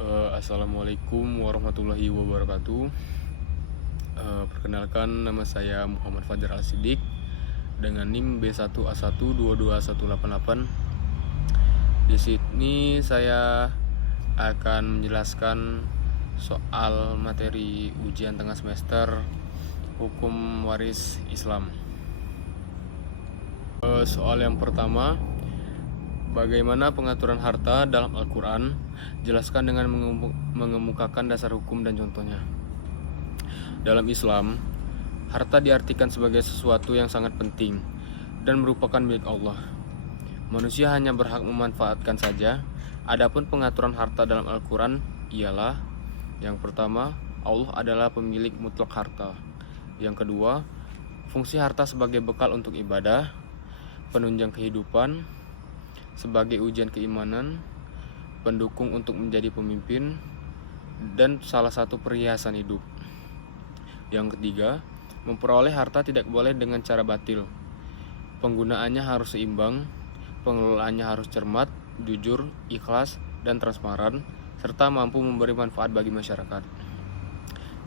Assalamualaikum warahmatullahi wabarakatuh. Perkenalkan, nama saya Muhammad Fajar Al-Siddiq dengan NIM B1A1221188. Di sini saya akan menjelaskan soal materi ujian tengah semester hukum waris Islam. Soal yang pertama, bagaimana pengaturan harta dalam Al-Quran? Jelaskan dengan mengemukakan dasar hukum dan contohnya. Dalam Islam, harta diartikan sebagai sesuatu yang sangat penting dan merupakan milik Allah. Manusia hanya berhak memanfaatkan saja. Adapun pengaturan harta dalam Al-Quran ialah: yang pertama, Allah adalah pemilik mutlak harta. Yang kedua, fungsi harta sebagai bekal untuk ibadah, penunjang kehidupan, sebagai ujian keimanan, pendukung untuk menjadi pemimpin, dan salah satu perhiasan hidup. Yang ketiga, memperoleh harta tidak boleh dengan cara batil. Penggunaannya harus seimbang, pengelolaannya harus cermat, jujur, ikhlas, dan transparan, serta mampu memberi manfaat bagi masyarakat.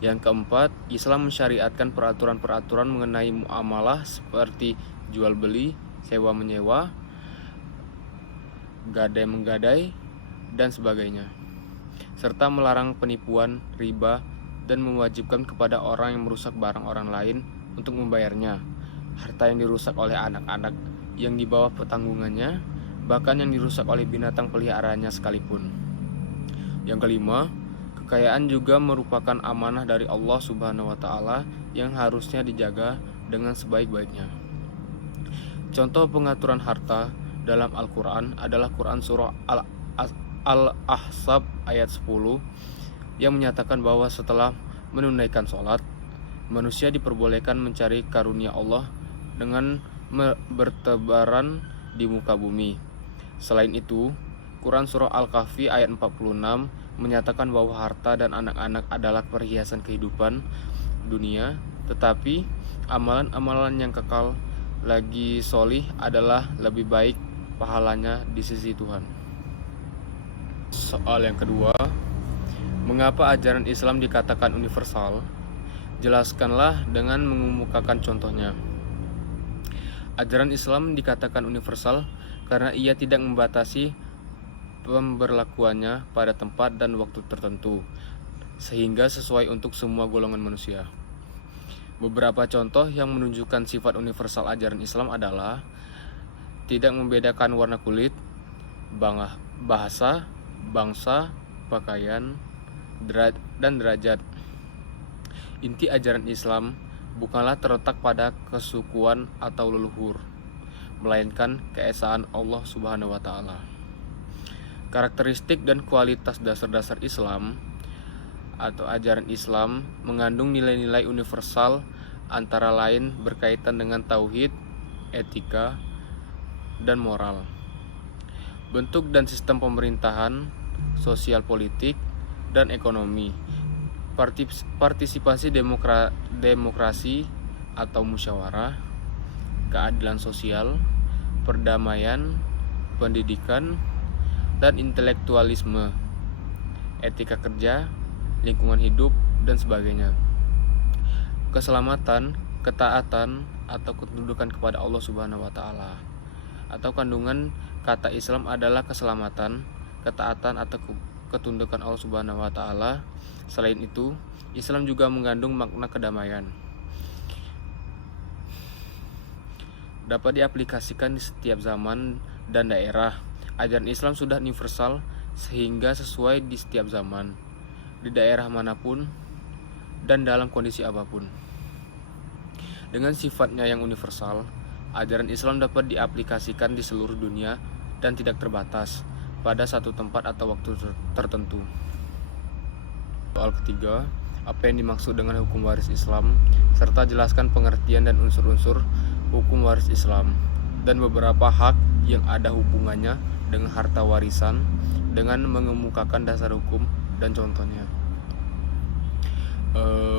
Yang keempat, Islam mensyariatkan peraturan-peraturan mengenai muamalah seperti jual beli, sewa menyewa, gadai menggadai, dan sebagainya, serta melarang penipuan, riba, dan mewajibkan kepada orang yang merusak barang orang lain untuk membayarnya, harta yang dirusak oleh anak-anak yang di bawah pertanggungannya, bahkan yang dirusak oleh binatang peliharaannya sekalipun. Yang kelima, kekayaan juga merupakan amanah dari Allah Subhanahu wa Ta'ala yang harusnya dijaga dengan sebaik-baiknya. Contoh pengaturan harta dalam Al-Quran adalah Quran Surah Al-Ahzab ayat 10 yang menyatakan bahwa setelah menunaikan sholat, manusia diperbolehkan mencari karunia Allah dengan bertebaran di muka bumi. Selain itu, Quran Surah Al-Kahfi ayat 46 menyatakan bahwa harta dan anak-anak adalah perhiasan kehidupan dunia, tetapi amalan-amalan yang kekal lagi solih adalah lebih baik pahalanya di sisi Tuhan. Soal yang kedua, mengapa ajaran Islam dikatakan universal? Jelaskanlah dengan mengemukakan contohnya. Ajaran Islam dikatakan universal karena ia tidak membatasi pemberlakuannya pada tempat dan waktu tertentu, sehingga sesuai untuk semua golongan manusia. Beberapa contoh yang menunjukkan sifat universal ajaran Islam adalah: tidak membedakan warna kulit, bahasa, bangsa, pakaian, dan derajat. Inti ajaran Islam bukanlah terletak pada kesukuan atau leluhur, melainkan keesaan Allah Subhanahu wa Ta'ala. Karakteristik dan kualitas dasar-dasar Islam atau ajaran Islam mengandung nilai-nilai universal, antara lain berkaitan dengan tauhid, etika, dan moral, bentuk dan sistem pemerintahan, sosial politik, dan ekonomi, partisipasi demokrasi atau musyawarah, keadilan sosial, perdamaian, pendidikan, dan intelektualisme, etika kerja, lingkungan hidup, dan sebagainya. Keselamatan, ketaatan, atau ketundukan kepada Allah Subhanahu wa Ta'ala. Atau kandungan kata Islam adalah keselamatan, ketaatan, atau ketundukan Allah Subhanahu wa Ta'ala. Selain itu, Islam juga mengandung makna kedamaian. Dapat diaplikasikan di setiap zaman dan daerah. Ajaran Islam sudah universal sehingga sesuai di setiap zaman, di daerah manapun, dan dalam kondisi apapun. Dengan sifatnya yang universal, ajaran Islam dapat diaplikasikan di seluruh dunia dan tidak terbatas pada satu tempat atau waktu tertentu. Soal ketiga, apa yang dimaksud dengan hukum waris Islam, serta jelaskan pengertian dan unsur-unsur hukum waris Islam dan beberapa hak yang ada hubungannya dengan harta warisan dengan mengemukakan dasar hukum dan contohnya.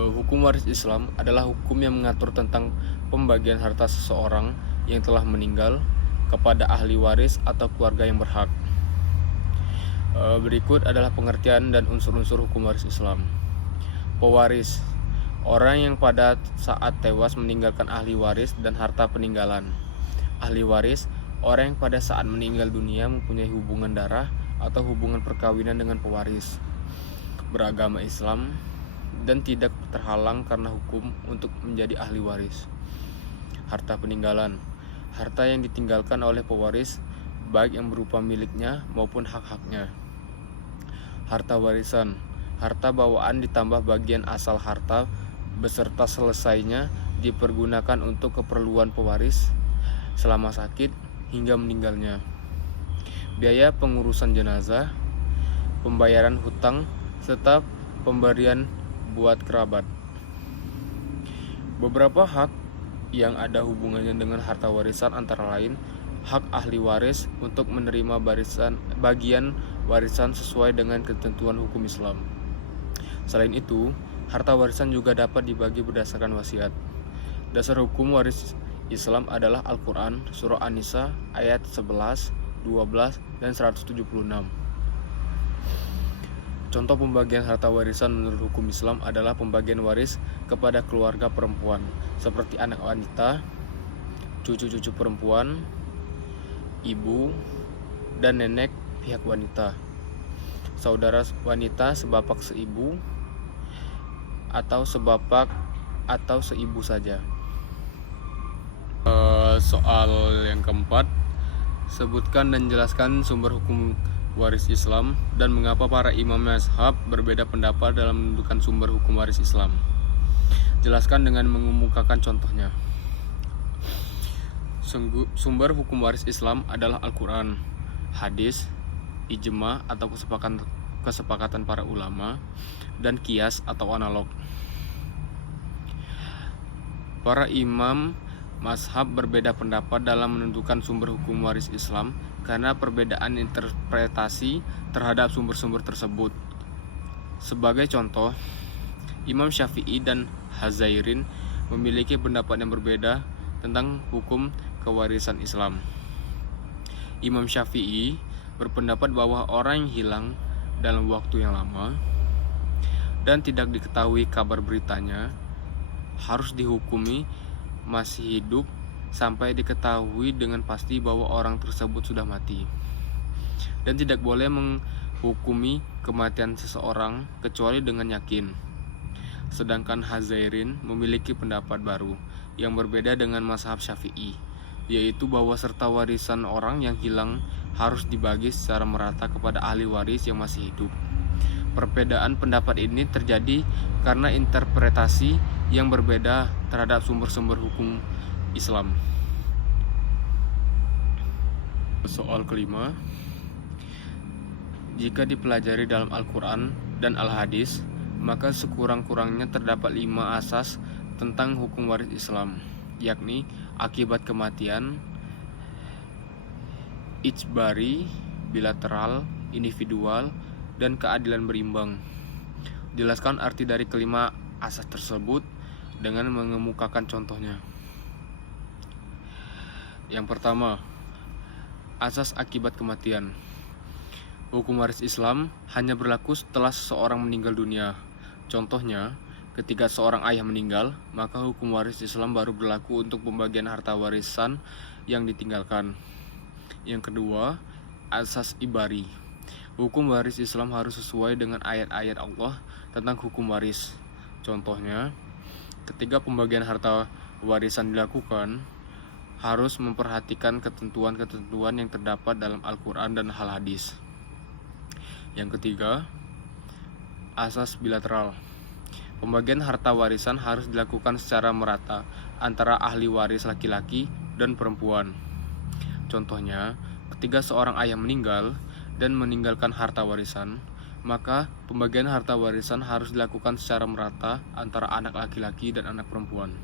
Hukum waris Islam adalah hukum yang mengatur tentang pembagian harta seseorang yang telah meninggal kepada ahli waris atau keluarga yang berhak. Berikut adalah pengertian dan unsur-unsur hukum waris Islam. Pewaris, orang yang pada saat tewas meninggalkan ahli waris dan harta peninggalan. Ahli waris, orang yang pada saat meninggal dunia mempunyai hubungan darah atau hubungan perkawinan dengan pewaris, beragama Islam, dan tidak terhalang karena hukum untuk menjadi ahli waris. Harta peninggalan, harta yang ditinggalkan oleh pewaris, baik yang berupa miliknya maupun hak-haknya. Harta warisan, harta bawaan ditambah bagian asal harta beserta selesainya dipergunakan untuk keperluan pewaris selama sakit hingga meninggalnya. Biaya pengurusan jenazah, pembayaran hutang, serta pemberian buat kerabat. Beberapa hak yang ada hubungannya dengan harta warisan antara lain hak ahli waris untuk menerima bagian warisan sesuai dengan ketentuan hukum Islam. Selain itu, harta warisan juga dapat dibagi berdasarkan wasiat. Dasar hukum waris Islam adalah Al-Quran, Surah An-Nisa, ayat 11, 12, dan 176. Contoh pembagian harta warisan menurut hukum Islam adalah pembagian waris kepada keluarga perempuan, seperti anak wanita, cucu-cucu perempuan, ibu, dan nenek pihak wanita, saudara wanita sebapak seibu, atau sebapak atau seibu saja. Soal yang keempat, sebutkan dan jelaskan sumber hukum waris Islam dan mengapa para imam mazhab berbeda pendapat dalam menentukan sumber hukum waris Islam. Jelaskan dengan mengemukakan contohnya. Sumber hukum waris Islam adalah Al-Quran, hadis, ijma atau kesepakatan para ulama, dan kias atau analog. Para imam mazhab berbeda pendapat dalam menentukan sumber hukum waris Islam karena perbedaan interpretasi terhadap sumber-sumber tersebut. Sebagai contoh, Imam Syafi'i dan Hazairin memiliki pendapat yang berbeda tentang hukum kewarisan Islam. Imam Syafi'i berpendapat bahwa orang yang hilang dalam waktu yang lama dan tidak diketahui kabar beritanya harus dihukumi masih hidup sampai diketahui dengan pasti bahwa orang tersebut sudah mati, dan tidak boleh menghukumi kematian seseorang kecuali dengan yakin. Sedangkan Hazairin memiliki pendapat baru yang berbeda dengan mazhab Syafi'i, yaitu bahwa serta warisan orang yang hilang harus dibagi secara merata kepada ahli waris yang masih hidup. Perbedaan pendapat ini terjadi karena interpretasi yang berbeda terhadap sumber-sumber hukum Islam. Soal kelima, jika dipelajari dalam Al-Quran dan Al-Hadis, maka sekurang-kurangnya terdapat 5 asas tentang hukum waris Islam, yakni akibat kematian, ijbari, bilateral, individual, dan keadilan berimbang. Jelaskan arti dari kelima asas tersebut dengan mengemukakan contohnya. Yang pertama, asas akibat kematian. Hukum waris Islam hanya berlaku setelah seseorang meninggal dunia. Contohnya, ketika seorang ayah meninggal, maka hukum waris Islam baru berlaku untuk pembagian harta warisan yang ditinggalkan. Yang kedua, asas ibari. Hukum waris Islam harus sesuai dengan ayat-ayat Allah tentang hukum waris. Contohnya, ketika pembagian harta warisan dilakukan, harus memperhatikan ketentuan-ketentuan yang terdapat dalam Al-Quran dan Hadis. Yang ketiga, asas bilateral. Pembagian harta warisan harus dilakukan secara merata antara ahli waris laki-laki dan perempuan. Contohnya, ketika seorang ayah meninggal dan meninggalkan harta warisan, maka pembagian harta warisan harus dilakukan secara merata antara anak laki-laki dan anak perempuan.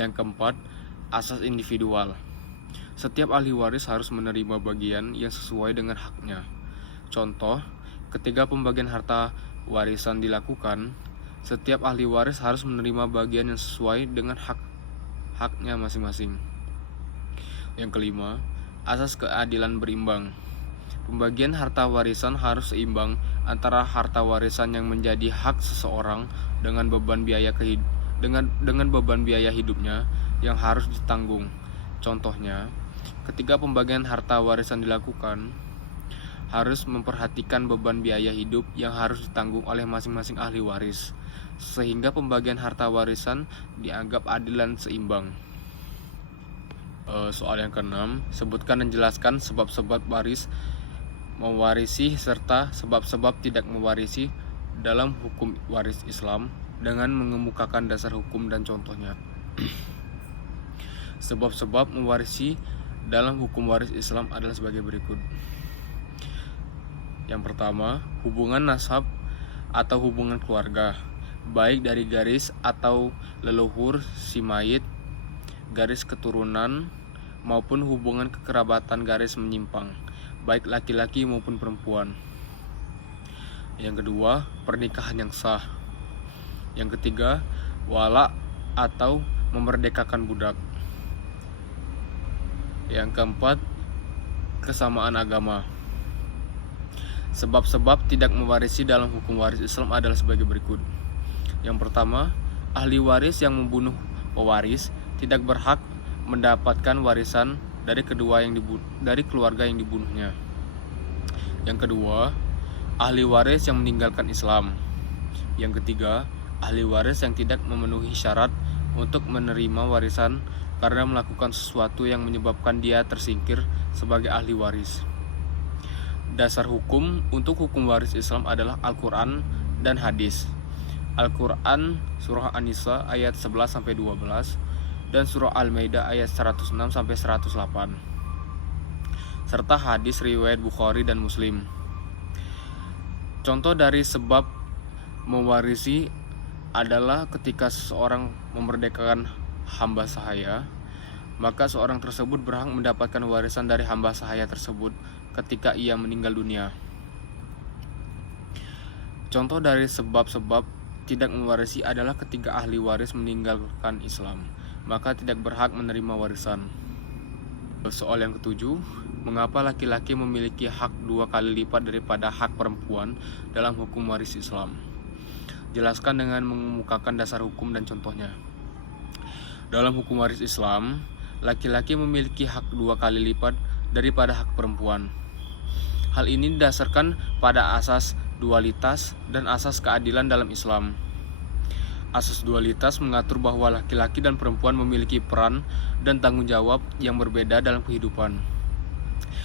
Yang keempat, asas individual. Setiap ahli waris harus menerima bagian yang sesuai dengan haknya. Contoh, ketika pembagian harta warisan dilakukan, setiap ahli waris harus menerima bagian yang sesuai dengan haknya masing-masing. Yang kelima, asas keadilan berimbang. Pembagian harta warisan harus seimbang antara harta warisan yang menjadi hak seseorang dengan beban biaya beban biaya hidupnya yang harus ditanggung. Contohnya, ketika pembagian harta warisan dilakukan, harus memperhatikan beban biaya hidup yang harus ditanggung oleh masing-masing ahli waris, sehingga pembagian harta warisan dianggap adil dan seimbang. Soal yang keenam, sebutkan dan jelaskan sebab-sebab mewarisi serta sebab-sebab tidak mewarisi dalam hukum waris Islam dengan mengemukakan dasar hukum dan contohnya. Sebab-sebab mewarisi dalam hukum waris Islam adalah sebagai berikut. Yang pertama, hubungan nasab atau hubungan keluarga, baik dari garis atau leluhur si mayit, garis keturunan, maupun hubungan kekerabatan garis menyimpang, baik laki-laki maupun perempuan. Yang kedua, pernikahan yang sah. Yang ketiga, wala atau memerdekakan budak. Yang keempat, kesamaan agama. Sebab-sebab tidak mewarisi dalam hukum waris Islam adalah sebagai berikut. Yang pertama, ahli waris yang membunuh pewaris tidak berhak mendapatkan warisan dari keluarga yang dibunuhnya. Yang kedua, ahli waris yang meninggalkan Islam. Yang ketiga, ahli waris yang tidak memenuhi syarat untuk menerima warisan karena melakukan sesuatu yang menyebabkan dia tersingkir sebagai ahli waris. Dasar hukum untuk hukum waris Islam adalah Al-Quran dan hadis. Al-Quran surah An-Nisa ayat 11-12 dan surah Al-Maidah ayat 106-108, serta hadis riwayat Bukhari dan Muslim. Contoh dari sebab mewarisi adalah ketika seseorang memerdekakan hamba sahaya, maka seorang tersebut berhak mendapatkan warisan dari hamba sahaya tersebut ketika ia meninggal dunia. Contoh dari sebab-sebab tidak mewarisi adalah ketika ahli waris meninggalkan Islam, maka tidak berhak menerima warisan. Soal yang ketujuh, mengapa laki-laki memiliki hak 2 kali lipat daripada hak perempuan dalam hukum waris Islam? Jelaskan dengan mengemukakan dasar hukum dan contohnya. Dalam hukum waris Islam, laki-laki memiliki hak 2 kali lipat daripada hak perempuan. Hal ini didasarkan pada asas dualitas dan asas keadilan dalam Islam. Asas dualitas mengatur bahwa laki-laki dan perempuan memiliki peran dan tanggung jawab yang berbeda dalam kehidupan.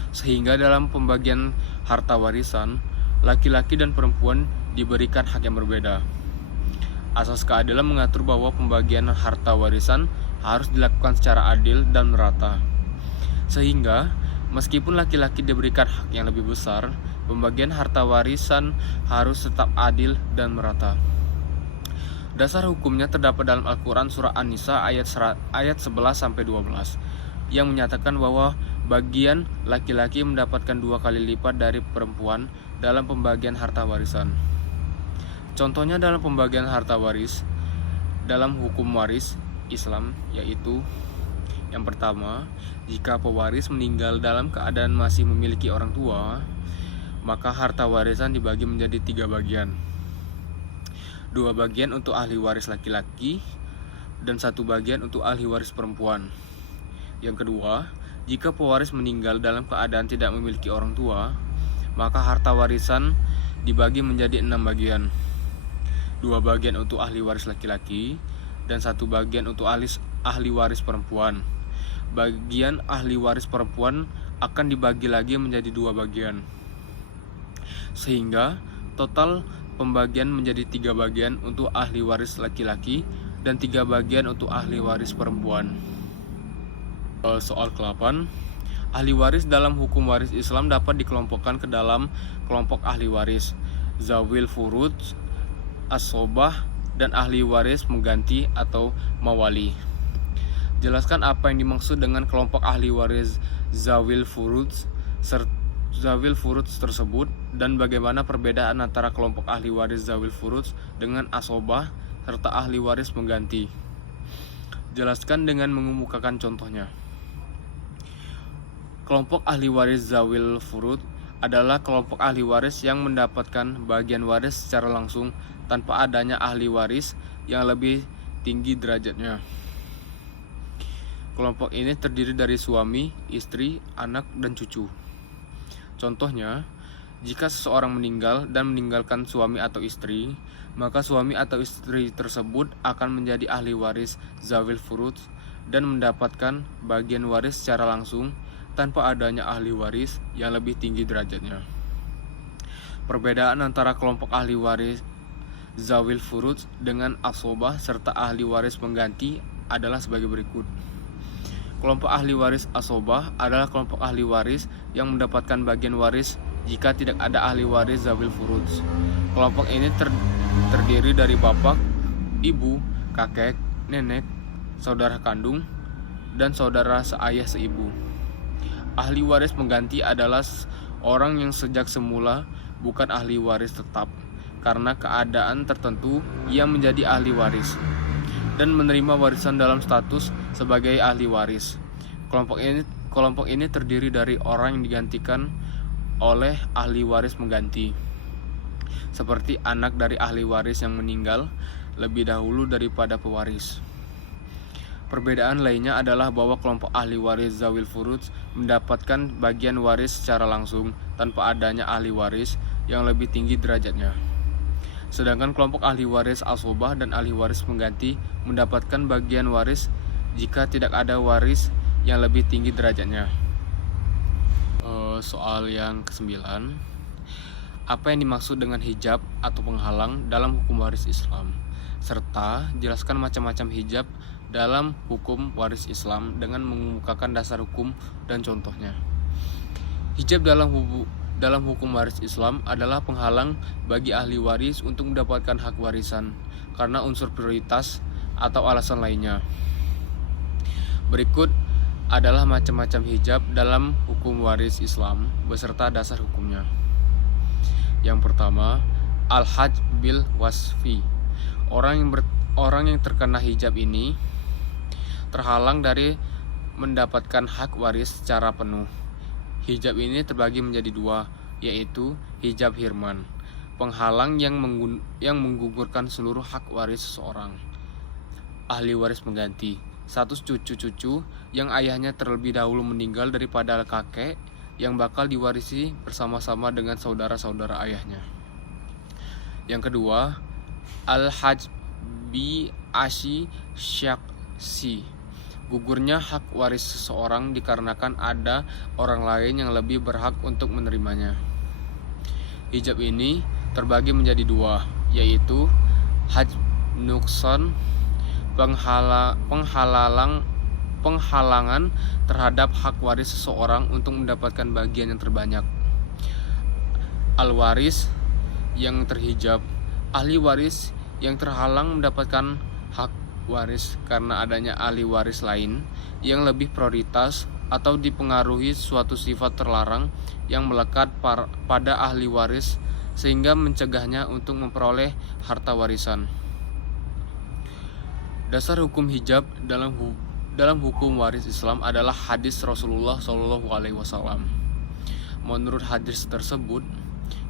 Sehingga dalam pembagian harta warisan, laki-laki dan perempuan diberikan hak yang berbeda. Asas keadilan mengatur bahwa pembagian harta warisan harus dilakukan secara adil dan merata. Sehingga, meskipun laki-laki diberikan hak yang lebih besar, pembagian harta warisan harus tetap adil dan merata. Dasar hukumnya terdapat dalam Al-Quran surah An-Nisa ayat 11-12 yang menyatakan bahwa bagian laki-laki mendapatkan 2 kali lipat dari perempuan dalam pembagian harta warisan. Contohnya dalam pembagian harta waris dalam hukum waris Islam, yaitu yang pertama, jika pewaris meninggal dalam keadaan masih memiliki orang tua, maka harta warisan dibagi menjadi 3 bagian. 2 bagian untuk ahli waris laki-laki dan 1 bagian untuk ahli waris perempuan. Yang kedua, jika pewaris meninggal dalam keadaan tidak memiliki orang tua, maka harta warisan dibagi menjadi 6 bagian. 2 bagian untuk ahli waris laki-laki dan 1 bagian untuk ahli waris perempuan. Bagian ahli waris perempuan akan dibagi lagi menjadi 2 bagian, sehingga total pembagian menjadi 3 bagian untuk ahli waris laki-laki dan 3 bagian untuk ahli waris perempuan. Soal ke-8, ahli waris dalam hukum waris Islam dapat dikelompokkan ke dalam kelompok ahli waris zawil furud, asobah, dan ahli waris mengganti atau mawali. Jelaskan apa yang dimaksud dengan kelompok ahli waris zawil furud tersebut dan bagaimana perbedaan antara kelompok ahli waris zawil furud dengan asobah serta ahli waris mengganti. Jelaskan dengan mengemukakan contohnya. Kelompok ahli waris zawil furud adalah kelompok ahli waris yang mendapatkan bagian waris secara langsung tanpa adanya ahli waris yang lebih tinggi derajatnya. Kelompok ini terdiri dari suami, istri, anak, dan cucu. Contohnya, jika seseorang meninggal dan meninggalkan suami atau istri, maka suami atau istri tersebut akan menjadi ahli waris zawil furud dan mendapatkan bagian waris secara langsung tanpa adanya ahli waris yang lebih tinggi derajatnya. Perbedaan antara kelompok ahli waris zawil furud dengan asobah serta ahli waris pengganti adalah sebagai berikut. Kelompok ahli waris asobah adalah kelompok ahli waris yang mendapatkan bagian waris jika tidak ada ahli waris zawil furud. Kelompok ini terdiri dari bapak, ibu, kakek, nenek, saudara kandung, dan saudara seayah seibu. Ahli waris pengganti adalah orang yang sejak semula bukan ahli waris tetap karena keadaan tertentu ia menjadi ahli waris dan menerima warisan dalam status sebagai ahli waris. Kelompok ini terdiri dari orang yang digantikan oleh ahli waris pengganti, seperti anak dari ahli waris yang meninggal lebih dahulu daripada pewaris. Perbedaan lainnya adalah bahwa kelompok ahli waris zawil furud mendapatkan bagian waris secara langsung tanpa adanya ahli waris yang lebih tinggi derajatnya. Sedangkan kelompok ahli waris asobah dan ahli waris pengganti mendapatkan bagian waris jika tidak ada waris yang lebih tinggi derajatnya. Soal yang ke-9. Apa yang dimaksud dengan hijab atau penghalang dalam hukum waris Islam? Serta jelaskan macam-macam hijab dalam hukum waris Islam dengan mengemukakan dasar hukum dan contohnya. Hijab dalam hukum waris Islam adalah penghalang bagi ahli waris untuk mendapatkan hak warisan karena unsur prioritas atau alasan lainnya. Berikut adalah macam-macam hijab dalam hukum waris Islam beserta dasar hukumnya. Yang pertama, al-hajj bil wasfi. Orang yang terkena hijab ini terhalang dari mendapatkan hak waris secara penuh. Hijab ini terbagi menjadi dua, yaitu hijab hirman, penghalang yang menggugurkan seluruh hak waris seseorang. Ahli waris pengganti, status cucu-cucu yang ayahnya terlebih dahulu meninggal daripada kakek yang bakal diwarisi bersama-sama dengan saudara-saudara ayahnya. Yang kedua, al-hajj bi asyi syaksi. Gugurnya hak waris seseorang dikarenakan ada orang lain yang lebih berhak untuk menerimanya. Hijab ini terbagi menjadi dua, yaitu hajj nukson, penghalangan terhadap hak waris seseorang untuk mendapatkan bagian yang terbanyak. Al-waris yang terhijab, ahli waris yang terhalang mendapatkan hak waris karena adanya ahli waris lain yang lebih prioritas atau dipengaruhi suatu sifat terlarang yang melekat pada ahli waris sehingga mencegahnya untuk memperoleh harta warisan. Dasar hukum hijab dalam hukum waris Islam adalah hadis Rasulullah SAW. Menurut hadis tersebut,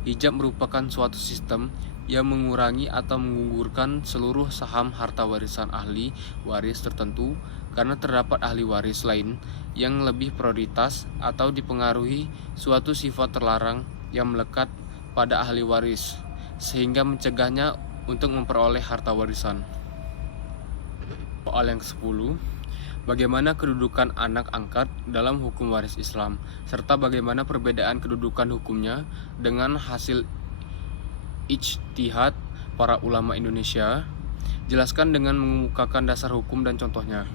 hijab merupakan suatu sistem yang mengurangi atau menggugurkan seluruh saham harta warisan ahli waris tertentu karena terdapat ahli waris lain yang lebih prioritas atau dipengaruhi suatu sifat terlarang yang melekat pada ahli waris sehingga mencegahnya untuk memperoleh harta warisan. Soal yang ke-10, bagaimana kedudukan anak angkat dalam hukum waris Islam serta bagaimana perbedaan kedudukan hukumnya dengan hasil ijtihad para ulama Indonesia. Jelaskan dengan mengemukakan dasar hukum dan contohnya.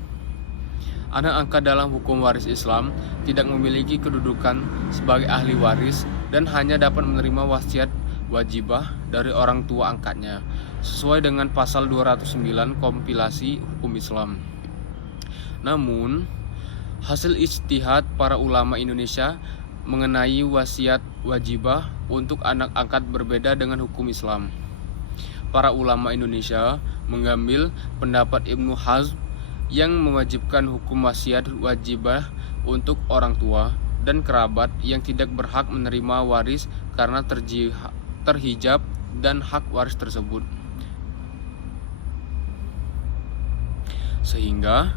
Anak angkat dalam hukum waris Islam tidak memiliki kedudukan sebagai ahli waris dan hanya dapat menerima wasiat wajibah dari orang tua angkatnya sesuai dengan pasal 209 kompilasi hukum Islam. Namun, hasil ijtihad para ulama Indonesia mengenai wasiat wajibah untuk anak angkat berbeda dengan hukum Islam. Para ulama Indonesia mengambil pendapat Ibnu Hazm yang mewajibkan hukum wasiat wajibah untuk orang tua dan kerabat yang tidak berhak menerima waris karena terhijab dan hak waris tersebut. Sehingga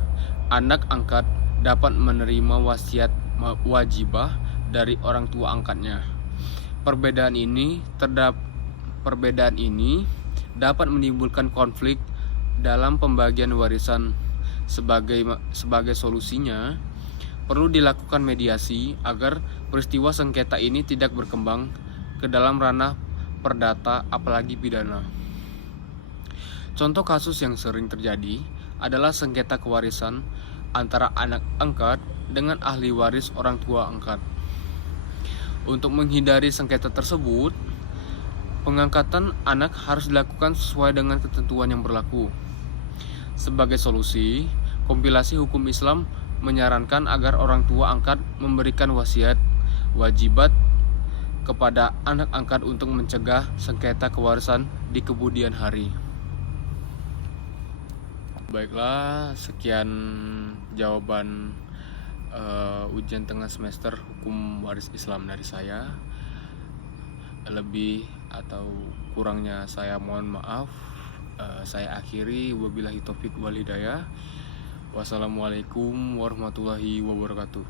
anak angkat dapat menerima wasiat wajibah dari orang tua angkatnya. Perbedaan ini dapat menimbulkan konflik dalam pembagian warisan. Sebagai solusinya, perlu dilakukan mediasi agar peristiwa sengketa ini tidak berkembang ke dalam ranah perdata apalagi pidana. Contoh kasus yang sering terjadi adalah sengketa kewarisan antara anak angkat dengan ahli waris orang tua angkat. Untuk menghindari sengketa tersebut, pengangkatan anak harus dilakukan sesuai dengan ketentuan yang berlaku. Sebagai solusi, kompilasi hukum Islam menyarankan agar orang tua angkat memberikan wasiat wajibat kepada anak angkat untuk mencegah sengketa kewarisan di kemudian hari. Baiklah, sekian jawaban ujian tengah semester hukum waris Islam dari saya. Lebih atau kurangnya saya mohon maaf. Saya akhiri, wabillahi taufik wal hidayah. Wassalamualaikum warahmatullahi wabarakatuh.